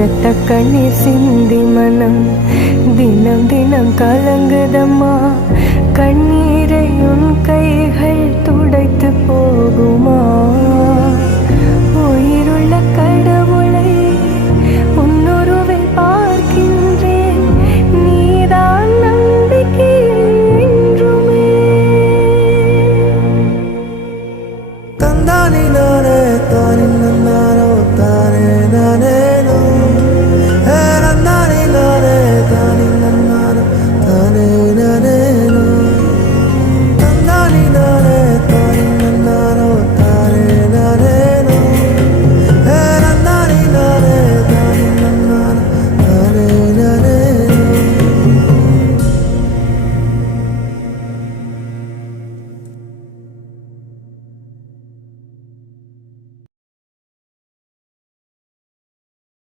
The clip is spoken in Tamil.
இரத்த கண்ணீர் சிந்தி மனம் தினம் தினம் கலங்குதம்மா. கண்ணீரை உன் கைகள் துடைத்து போகுமா?